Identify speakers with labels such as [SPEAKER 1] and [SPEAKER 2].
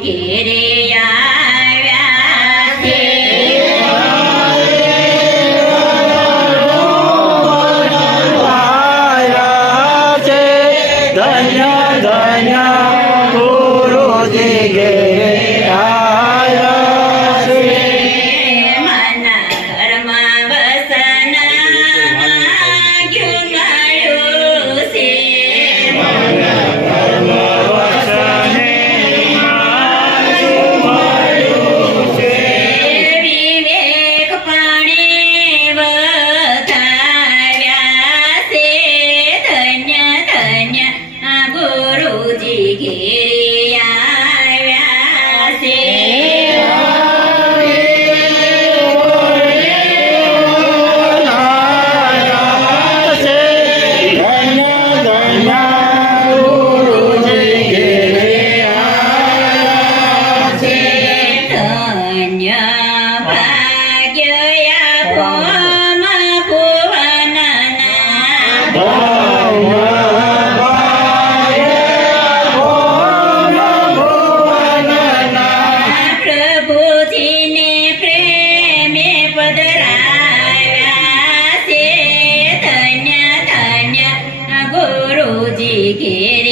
[SPEAKER 1] que ಗೆ